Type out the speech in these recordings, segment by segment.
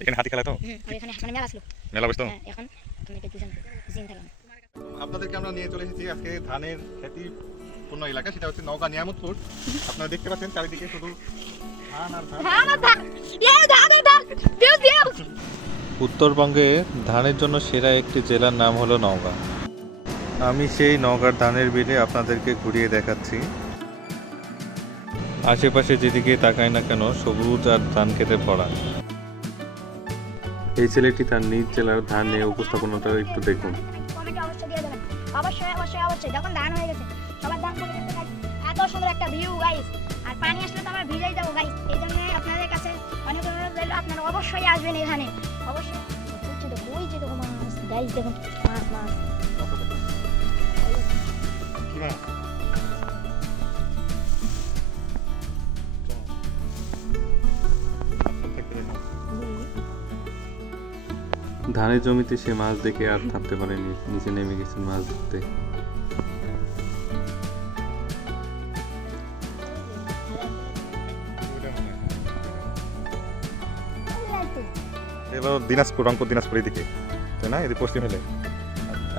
এখানে হাতি খেলা তো আর এখানে মানে মেলা ছিল। মেলা বসতো। এখন আমি একটু জিন থাকলাম। আপনাদেরকে আমরা নিয়ে চলে এসেছি আজকে ধানের খেতি পূর্ণ এলাকা, সেটা হচ্ছে নওগাঁ নিয়ামতপুর। আপনারা দেখতে পাচ্ছেন চারিদিকে শুধু ধান আর ধান। উত্তরবঙ্গে ধানের জন্য সেরা একটি জেলার নাম হলো নওগাঁ। আমি সেই নওগাঁর ধানের বিলে আপনাদেরকে ঘুরিয়ে দেখাচ্ছি। আশেপাশে যেদিকে তাকাই না কেন সবুজ আর ধান খেতে ভরা। এই ছেলেটি তার নিজ জেলার ধান নিয়ে উপস্থাপনাটা একটু দেখুন। কমেন্টে অবশ্যই দিয়ে দেবেন। অবশ্যই যখন ধান হয়ে গেছে সবার ধান পড়ে গেছে গাইস। এত সুন্দর একটা ভিউ গাইস। আর পানি আসলে তো আমরা ভিজেই যাবো গাইস। এইজন্য আপনাদের কাছে অনেক অনুরোধ রইল, আপনারা অবশ্যই আসবেন এখানে। অবশ্যই ওই যে দেখো মাছ গাইস, দেখুন মাছ কি মাছ? ধানের জমিতে সে মাছ দেখে আর থাকতে পারেনি, নিচে নেমে গেছে মাছ ধরতে। এবার দিনাজপুর, রংপুর দিনাজপুর এইদিকে, তাই না? এদিকে পশ্চিম হেলে,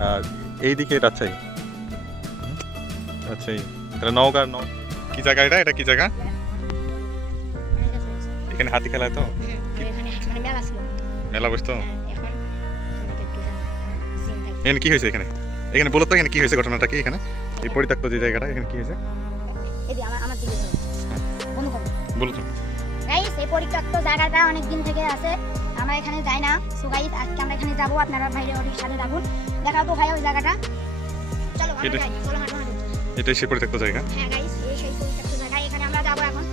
আর এইদিকে রাজশাহী। রাজশাহী এটা নওগাঁ। কি জায়গা এটা? এটা কি জায়গা? এখানে হাতি খেলা তো এখানে মানে মেলা ছিল। মেলা বসতো। এখন আমি একটু জিন থাকলাম। এখানে কি হয়েছে? এখানে এখানে বলো তো, এখানে কি হয়েছে? ঘটনাটা কি? এখানে এই পরিত্যক্ত যে জায়গাটা, এখানে কি হয়েছে এই যে আমার দিকে ধরো। বন্ধ করো। বলো তো। গাইস, এই পরিত্যক্ত জায়গাটা অনেক দিন থেকে আছে, আমরা এখানে যাই না। সো গাইস, আজকে আমরা এখানে যাব, আপনারা ভাইরে ওর সাথে থাকুন। দেখাও তো ভাই ওই জায়গাটা। চলো আমরা যাই, চলো হাঁটো। এটাই সেই পরিত্যক্ত জায়গা। হ্যাঁ গাইস, এই সেই পরিত্যক্ত জায়গা, এখানে আমরা যাব এখন।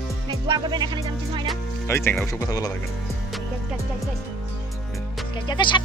দোয়া করবেন এখানে যেন কিছু হয় না। এই চ্যাংরা ওসব কথা বলা লাগবে না। গাইস, সাপ